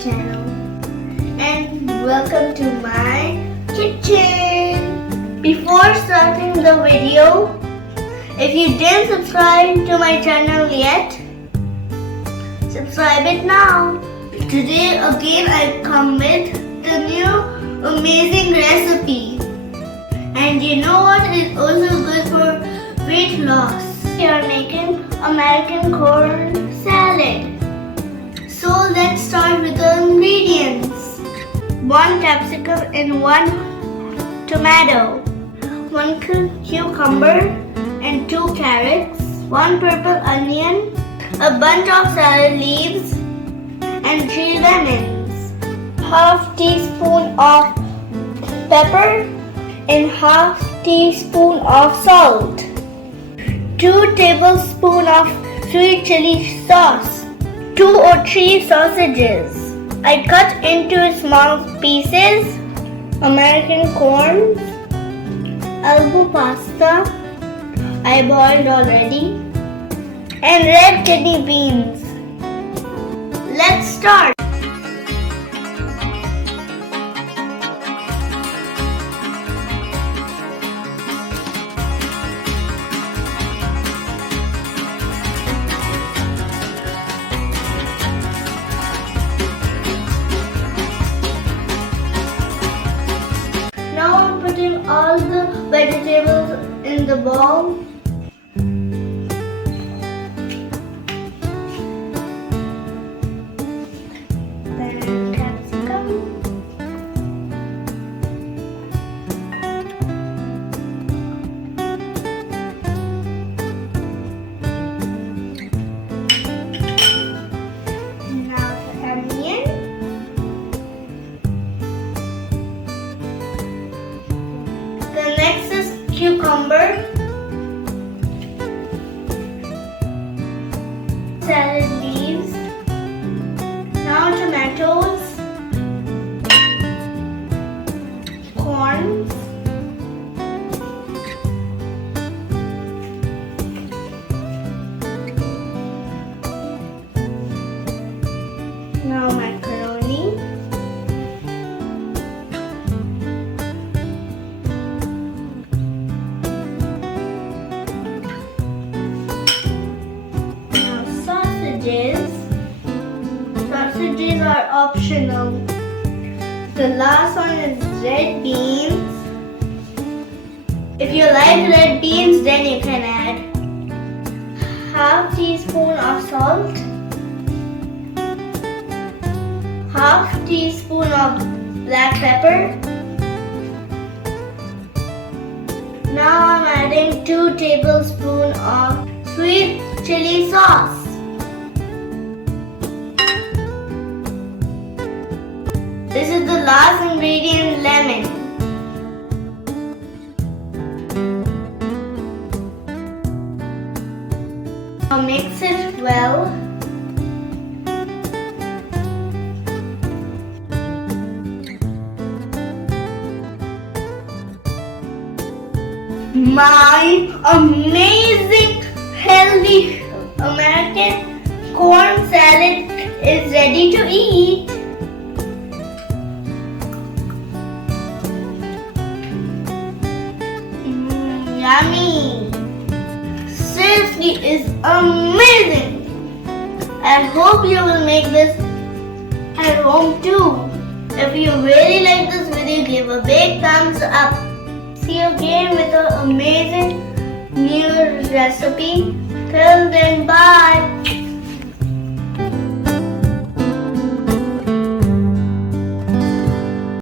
channel and welcome to my kitchen. Before starting the video, if you didn't subscribe to my channel yet, subscribe it now. Today again I come with the new amazing recipe. And you know what is also good for weight loss? We are making American corn salad. So let's start with the ingredients. 1 capsicum and 1 tomato, 1 cucumber and 2 carrots, 1 purple onion, a bunch of salad leaves and 3 lemons, half teaspoon of pepper and half teaspoon of salt, 2 tablespoons of sweet chili sauce, 2 or 3 sausages. I cut into small pieces, American corn, algo pasta, I boiled already, and red kidney beans. Let's start. Now I'm putting all the vegetables in the bowl. Then capsicum. Now the onion. The next is cucumber, salad leaves, now tomatoes, corn, now macaroni, sausages are optional. The last one is red beans. If you like red beans, then you can add half teaspoon of salt, half teaspoon of black pepper. Now I'm adding 2 tablespoons of sweet chili sauce. This is the last ingredient, lemon. Now mix it well. My amazing healthy American corn salad is ready to eat. Yummy! Seriously, it's amazing! I hope you will make this at home too. If you really like this video, give a big thumbs up. See you again with an amazing new recipe. Till